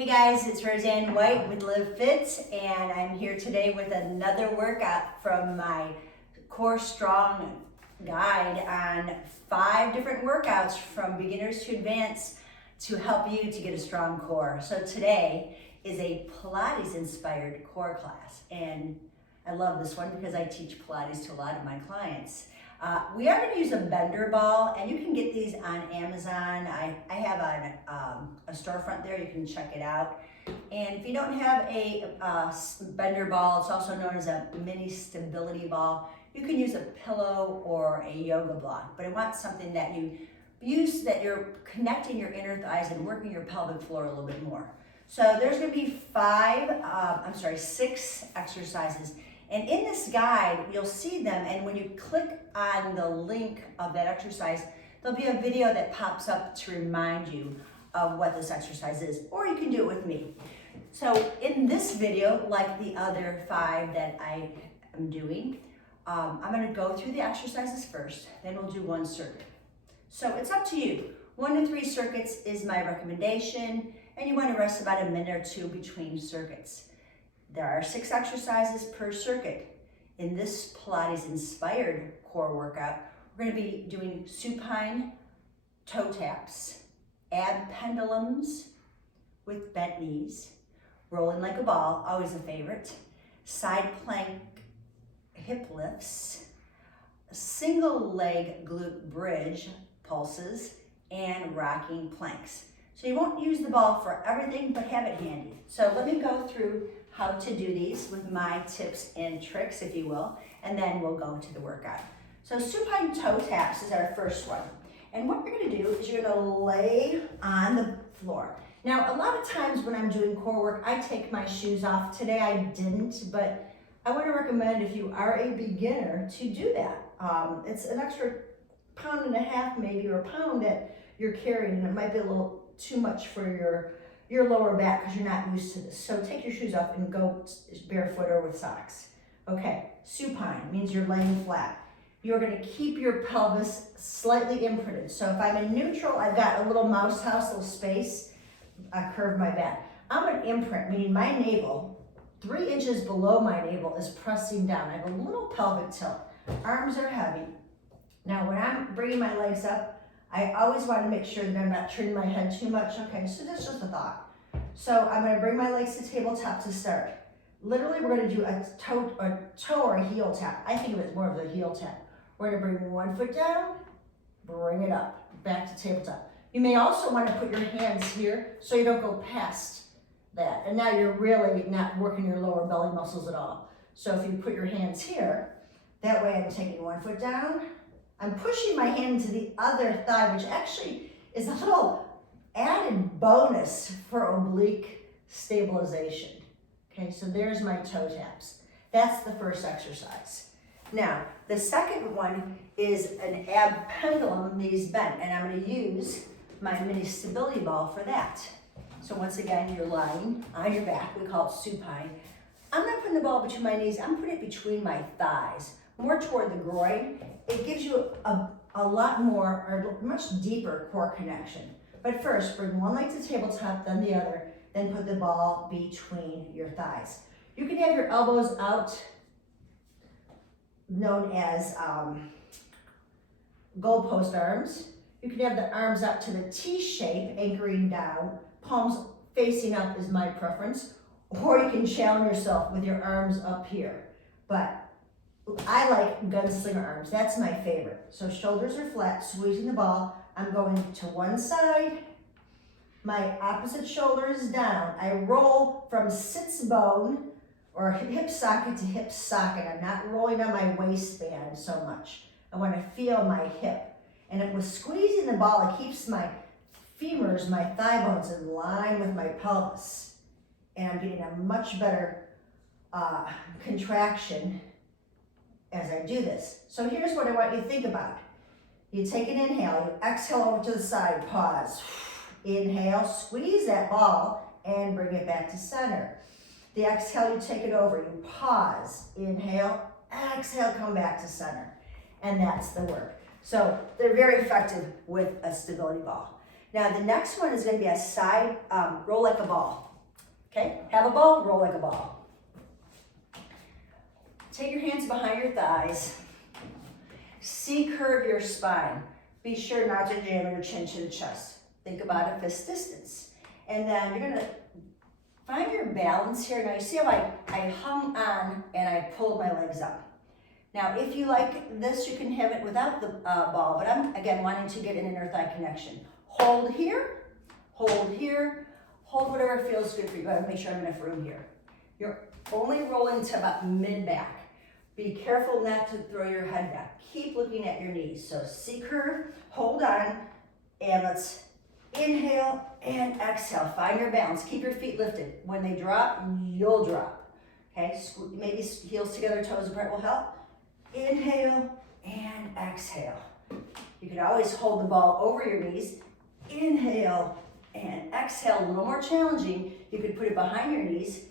Hey guys, it's Roseann White with LIVFITT, and I'm here today with another workout from my Core Strong guide on 5 different workouts from beginners to advanced to help you to get a strong core. So today is a Pilates inspired core class, and I love this one because I teach Pilates to a lot of my clients. We are going to use a bender ball, and you can get these on Amazon. I have a storefront there, you can check it out. And if you don't have a bender ball, it's also known as a mini stability ball, you can use a pillow or a yoga block. But I want something that you use that you're connecting your inner thighs and working your pelvic floor a little bit more. So there's going to be 6 exercises. And in this guide, you'll see them, and when you click on the link of that exercise, there'll be a video that pops up to remind you of what this exercise is, or you can do it with me. So in this video, like the other 5 that I am doing, I'm gonna go through the exercises first, then we'll do 1 circuit. So it's up to you. 1 to 3 circuits is my recommendation, and you wanna rest about a minute or 2 between circuits. There are 6 exercises per circuit. In this Pilates inspired core workout, we're going to be doing supine toe taps, ab pendulums with bent knees, rolling like a ball, always a favorite, side plank hip lifts, single leg glute bridge pulses, and rocking planks. So you won't use the ball for everything, but have it handy. So let me go through how to do these with my tips and tricks, if you will, and then we'll go to the workout. So supine toe taps is our first one. And what you're gonna do is you're gonna lay on the floor. Now, a lot of times when I'm doing core work, I take my shoes off. Today I didn't, but I wanna recommend if you are a beginner to do that. It's an extra 1.5 pounds maybe, or a pound that you're carrying, and it might be a little too much for your lower back because you're not used to this. So take your shoes off and go barefoot or with socks. Okay, supine means you're laying flat. You're gonna keep your pelvis slightly imprinted. So if I'm in neutral, I've got a little mouse house, little space, I curve my back. I'm gonna imprint, meaning my navel, 3 inches below my navel is pressing down. I have a little pelvic tilt. Arms are heavy. Now when I'm bringing my legs up, I always want to make sure that I'm not turning my head too much. Okay, so that's just a thought. So I'm going to bring my legs to tabletop to start. Literally, we're going to do a toe or a heel tap. I think of it more of a heel tap. We're going to bring 1 foot down, bring it up, back to tabletop. You may also want to put your hands here so you don't go past that. And now you're really not working your lower belly muscles at all. So if you put your hands here, that way I'm taking 1 foot down, I'm pushing my hand into the other thigh, which actually is a little added bonus for oblique stabilization. Okay, so there's my toe taps. That's the first exercise. Now, the second one is an ab pendulum, knees bent, and I'm going to use my mini stability ball for that. So once again, you're lying on your back. We call it supine. I'm not putting the ball between my knees. I'm putting it between my thighs, more toward the groin. It gives you a lot more, or a much deeper core connection. But first, bring one leg to tabletop, then the other, then put the ball between your thighs. You can have your elbows out, known as goalpost arms. You can have the arms out to the T shape, anchoring down. Palms facing up is my preference. Or you can challenge yourself with your arms up here. But I like gunslinger arms. That's my favorite. So shoulders are flat, squeezing the ball. I'm going to one side. My opposite shoulder is down. I roll from sits bone or hip socket to hip socket. I'm not rolling on my waistband so much. I want to feel my hip. And with squeezing the ball, it keeps my femurs, my thigh bones in line with my pelvis. And I'm getting a much better contraction as I do this. So here's what I want you to think about. You take an inhale, you exhale over to the side, pause. Inhale, squeeze that ball and bring it back to center. The exhale, you take it over, you pause. Inhale, exhale, come back to center. And that's the work. So they're very effective with a stability ball. Now the next one is going to be a side roll like a ball. Okay, have a ball, roll like a ball. Take your hands behind your thighs. C-curve your spine. Be sure not to jam your chin to the chest. Think about a fist distance. And then you're gonna find your balance here. Now you see how I hung on and I pulled my legs up. Now if you like this, you can have it without the ball, but I'm again wanting to get an inner thigh connection. Hold here, hold whatever feels good for you. Gotta make sure I have enough room here. You're only rolling to about mid-back. Be careful not to throw your head back. Keep looking at your knees. So C-curve, hold on, and let's inhale and exhale. Find your balance. Keep your feet lifted. When they drop, you'll drop. Okay, maybe heels together, toes apart will help. Inhale and exhale. You could always hold the ball over your knees. Inhale and exhale. A little more challenging. You could put it behind your knees.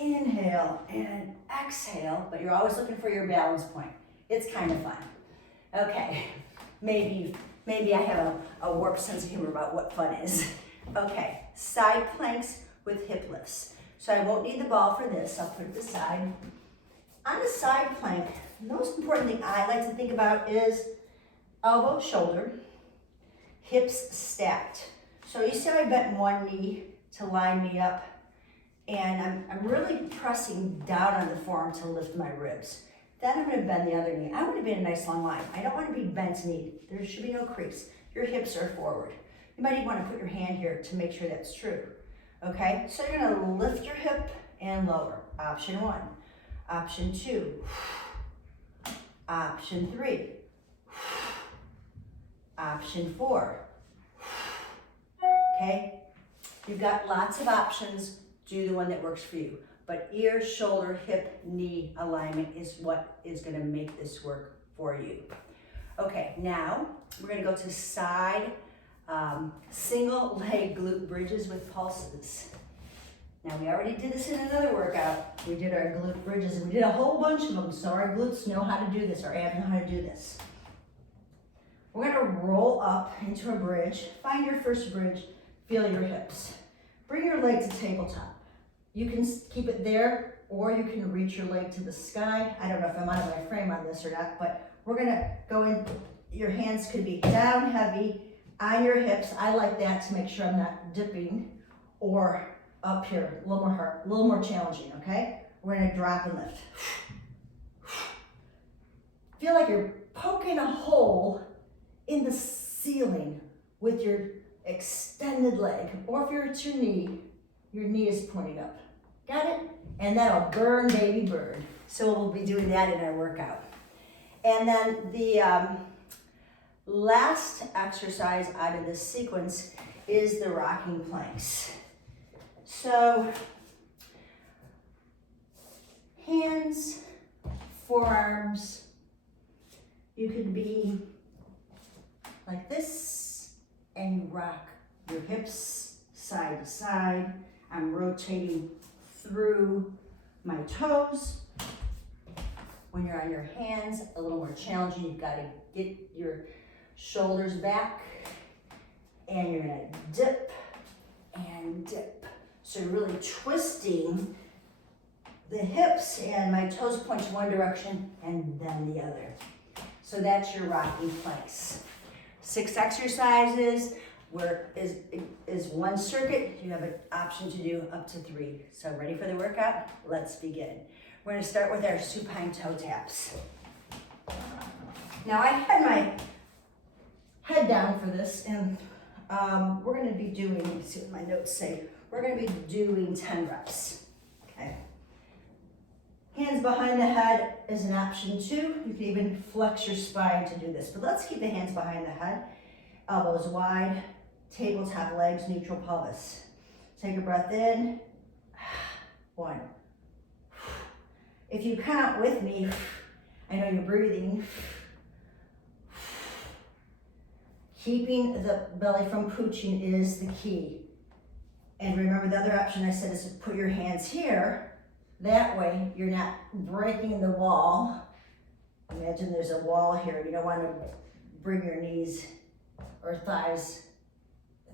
Inhale and exhale, but you're always looking for your balance point. It's kind of fun. Okay, maybe I have a warped sense of humor about what fun is. Okay, side planks with hip lifts. So I won't need the ball for this. I'll put it aside. On the side plank, the most important thing I like to think about is elbow, shoulder, hips stacked. So you see how I bent one knee to line me up? And I'm really pressing down on the forearm to lift my ribs. Then I'm gonna bend the other knee. I want to be in a nice long line. I don't want to be bent knee. There should be no crease. Your hips are forward. You might even want to put your hand here to make sure that's true. Okay, so you're gonna lift your hip and lower. Option 1, option 2, option 3, option 4. Okay, you've got lots of options. Do the one that works for you. But ear, shoulder, hip, knee alignment is what is gonna make this work for you. Okay, now we're gonna go to side single leg glute bridges with pulses. Now we already did this in another workout. We did our glute bridges and we did a whole bunch of them. So our glutes know how to do this, our abs know how to do this. We're gonna roll up into a bridge. Find your first bridge, feel your hips. Bring your leg to tabletop. You can keep it there, or you can reach your leg to the sky. I don't know if I'm out of my frame on this or not, but we're gonna go in. Your hands could be down heavy on your hips. I like that to make sure I'm not dipping, or up here, a little more hard, a little more challenging, okay? We're gonna drop and lift. Feel like you're poking a hole in the ceiling with your extended leg, or if you're at your knee is pointing up. Got it? And that'll burn, baby, burn. So we'll be doing that in our workout. And then the last exercise out of this sequence is the rocking planks. So hands, forearms, you could be like this, and you rock your hips side to side. I'm rotating through my toes. When you're on your hands, a little more challenging. You've got to get your shoulders back, and you're gonna dip and dip. So you're really twisting the hips, and my toes point one direction and then the other. So that's your rocking planks. 6 exercises. Where is one circuit, you have an option to do up to 3. So ready for the workout? Let's begin. We're gonna start with our supine toe taps. Now I had my head down for this, and we're gonna be doing, let me see what my notes say. We're gonna be doing 10 reps, okay? Hands behind the head is an option 2. You can even flex your spine to do this, but let's keep the hands behind the head. Elbows wide. Tabletop legs, neutral pelvis. Take a breath in. 1. If you count with me, I know you're breathing. Keeping the belly from pooching is the key. And remember, the other option I said is to put your hands here. That way you're not breaking the wall. Imagine there's a wall here. You don't want to bring your knees or thighs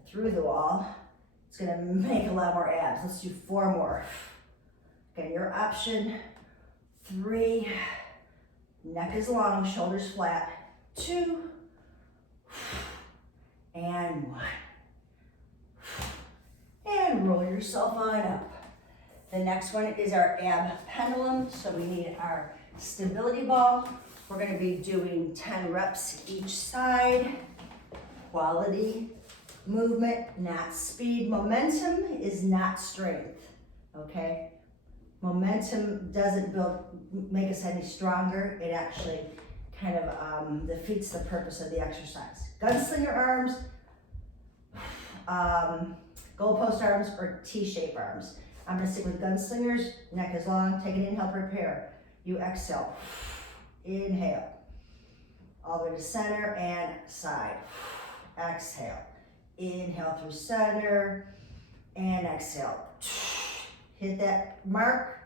through the wall. It's gonna make a lot more abs. Let's do 4 more. Again, your option. 3, neck is long, shoulders flat. 2, and 1. And roll yourself on up. The next one is our ab pendulum. So we need our stability ball. We're gonna be doing 10 reps each side. Quality movement, not speed. Momentum is not strength, okay? Momentum doesn't make us any stronger. It actually kind of defeats the purpose of the exercise. Gunslinger arms, goalpost arms, or T-shape arms. I'm gonna stick with gunslingers, neck is long, take an inhale, prepare. You exhale, inhale, all the way to center and side. Exhale, inhale through center and exhale. Hit that mark,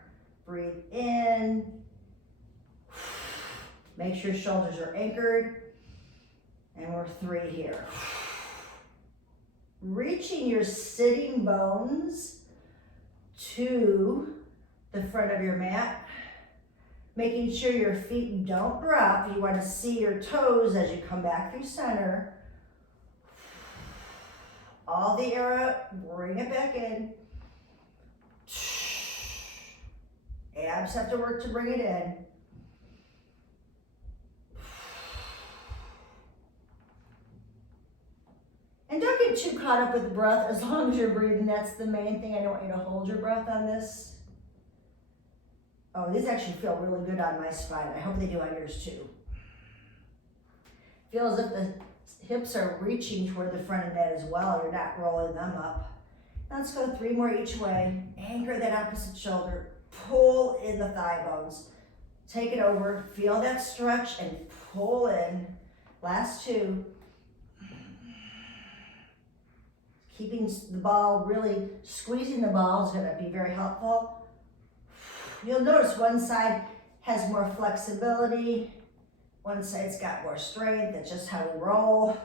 breathe in. Make sure shoulders are anchored. And we're 3 here. Reaching your sitting bones to the front of your mat. Making sure your feet don't drop. You want to see your toes as you come back through center. All the air out, bring it back in. Abs have to work to bring it in. And don't get too caught up with the breath as long as you're breathing. That's the main thing. I don't want you to hold your breath on this. Oh, these actually feel really good on my spine. I hope they do on yours too. Feel as if the hips are reaching toward the front of that as well. You're not rolling them up. Now let's go 3 more each way. Anchor that opposite shoulder. Pull in the thigh bones. Take it over. Feel that stretch and pull in. Last 2. Keeping the ball, really squeezing the ball is going to be very helpful. You'll notice one side has more flexibility. One side's got more strength. That's just how we roll.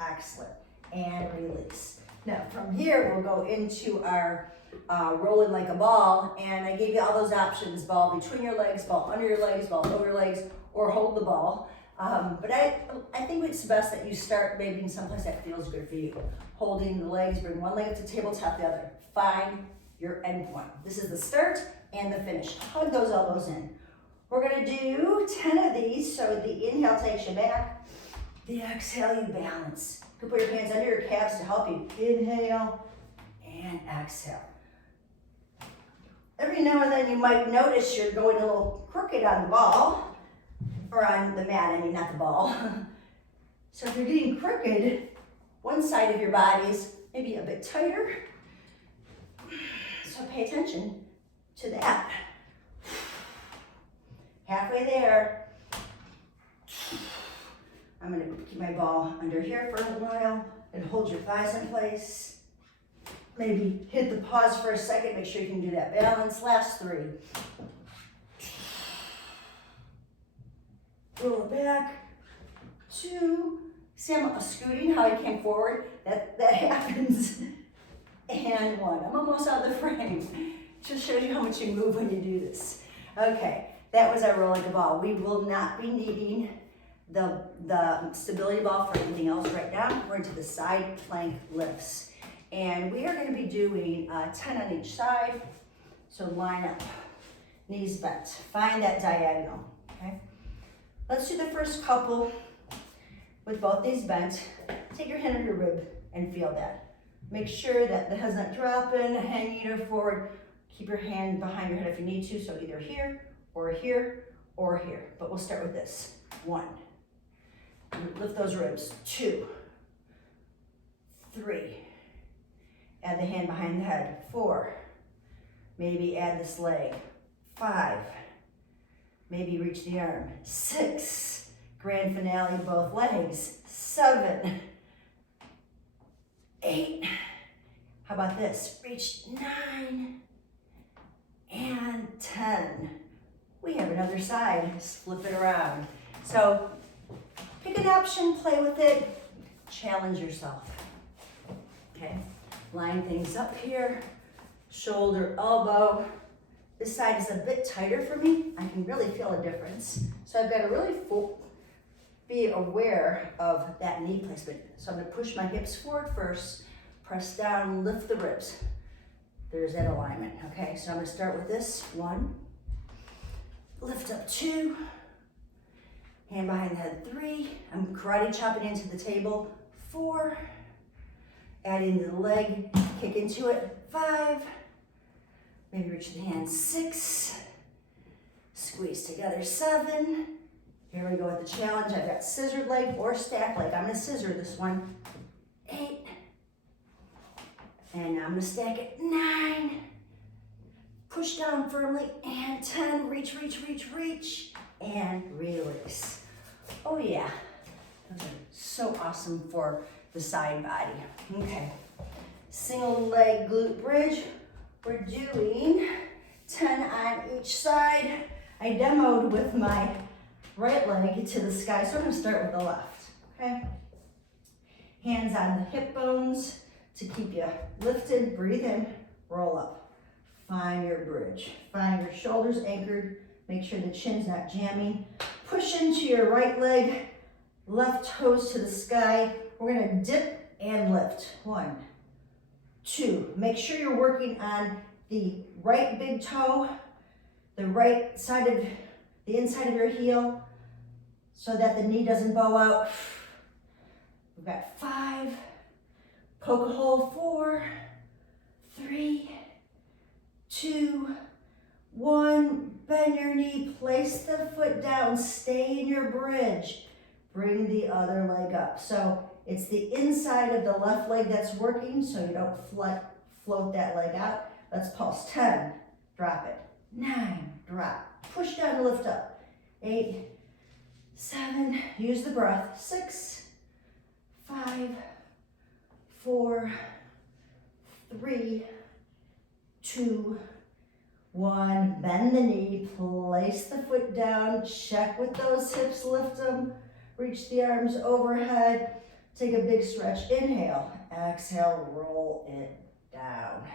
Excellent. And release. Now from here, we'll go into our rolling like a ball. And I gave you all those options: ball between your legs, ball under your legs, ball over your legs, or hold the ball. But I think it's best that you start maybe in someplace that feels good for you. Holding the legs, bring one leg up to the table, tap the other. Find your end point. This is the start and the finish. Hug those elbows in. We're gonna do 10 of these. So the inhale takes you back. The exhale, you balance. You can put your hands under your calves to help you. Inhale and exhale. Every now and then you might notice you're going a little crooked on the ball. Or on the mat, I mean, not the ball. So if you're getting crooked, one side of your body is maybe a bit tighter. So pay attention to that. Halfway there. I'm gonna keep my ball under here for a while and hold your thighs in place. Maybe hit the pause for a second, make sure you can do that balance. Last 3. Roll it back. 2. See, I'm scooting how I came forward. That happens. And 1. I'm almost out of the frame. Just shows you how much you move when you do this. Okay, that was our roll like a ball. We will not be needing the stability ball for anything else right now. We're into the side plank lifts. And we are going to be doing 10 on each side. So line up, knees bent. Find that diagonal, okay? Let's do the first couple with both knees bent. Take your hand on your rib and feel that. Make sure that the head's not dropping, hanging or forward. Keep your hand behind your head if you need to, so either here or here or here. But we'll start with this. 1. Lift those ribs. 2. 3. Add the hand behind the head. 4. Maybe add this leg. 5. Maybe reach the arm. 6. Grand finale, both legs. 7. 8. How about this? Reach 9. And 10. We have another side. Just flip it around. So pick an option, play with it. challenge yourself. Okay, line things up here, shoulder, elbow. This side is a bit tighter for me. I can really feel a difference. So I've got to really be aware of that knee placement. So I'm gonna push my hips forward first, press down, lift the ribs. There's that alignment, okay? So I'm gonna start with this, 1, lift up 2, hand behind the head, 3, I'm karate chopping into the table, 4, add into the leg, kick into it, 5, maybe reach the hands, 6, squeeze together, 7, here we go with the challenge. I've got scissored leg or stack leg. I'm gonna scissor this one, 8, and I'm gonna stack it, 9, push down firmly, and 10, reach, reach, reach, reach, and release. Oh yeah, those are so awesome for the side body. Okay, single leg glute bridge. We're doing 10 on each side. I demoed with my right leg to the sky, so I'm gonna start with the left, okay? Hands on the hip bones to keep you lifted, breathe in, roll up. Find your bridge. Find your shoulders anchored, make sure the chin's not jamming. Push into your right leg, left toes to the sky. We're gonna dip and lift. 1, 2. Make sure you're working on the right big toe, the right side of the inside of your heel, so that the knee doesn't bow out. We've got 5, poke a hole, 4, 3, 2, 1. Bend your knee, place the foot down, stay in your bridge. Bring the other leg up. So it's the inside of the left leg that's working, so you don't float that leg out. Let's pulse. 10, drop it. 9, drop. Push down to lift up. 8, 7, use the breath. 6, 5, 4, 3, 2, 1. Bend the knee, place the foot down, check with those hips, lift them, reach the arms overhead, take a big stretch, inhale, exhale, roll it down.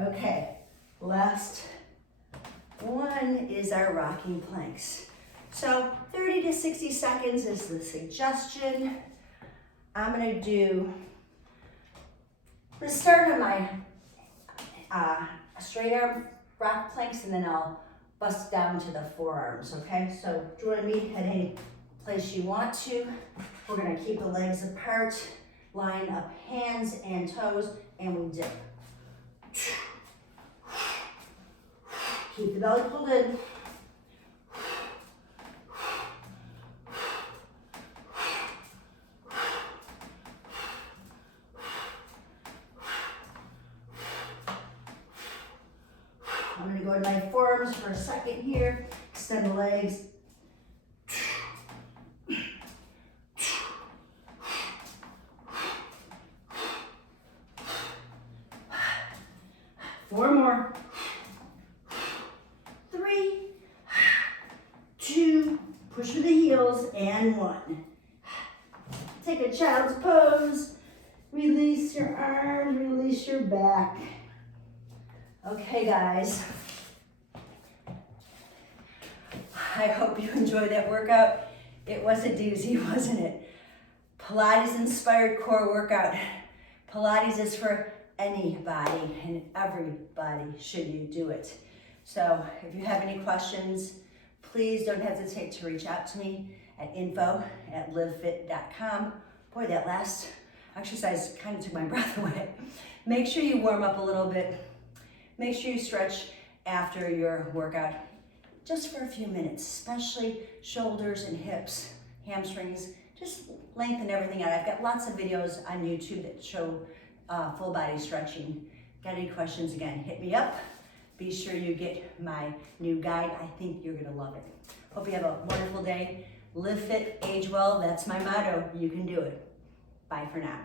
Okay, last one is our rocking planks. So 30 to 60 seconds is the suggestion. I'm gonna start on my straight arm rock planks, and then I'll bust down to the forearms, okay? So join me at any place you want to. We're gonna keep the legs apart, line up hands and toes, and we dip. Keep the belly pulled in. I'm gonna go to my forearms for a second here. Extend the legs. 4 more. 3, 2, push with the heels, and 1. Take a child's pose. Release your arms, release your back. Okay, guys. I hope you enjoyed that workout. It was a doozy, wasn't it? Pilates inspired core workout. Pilates is for anybody and everybody should you do it. So if you have any questions, please don't hesitate to reach out to me at info@livfitt.com. Boy, that last exercise kind of took my breath away. Make sure you warm up a little bit. Make sure you stretch after your workout just for a few minutes, especially shoulders and hips, hamstrings. Just lengthen everything out. I've got lots of videos on YouTube that show full body stretching. Got any questions, again, hit me up. Be sure you get my new guide. I think you're gonna love it. Hope you have a wonderful day. Live fit, age well, that's my motto. You can do it. Bye for now.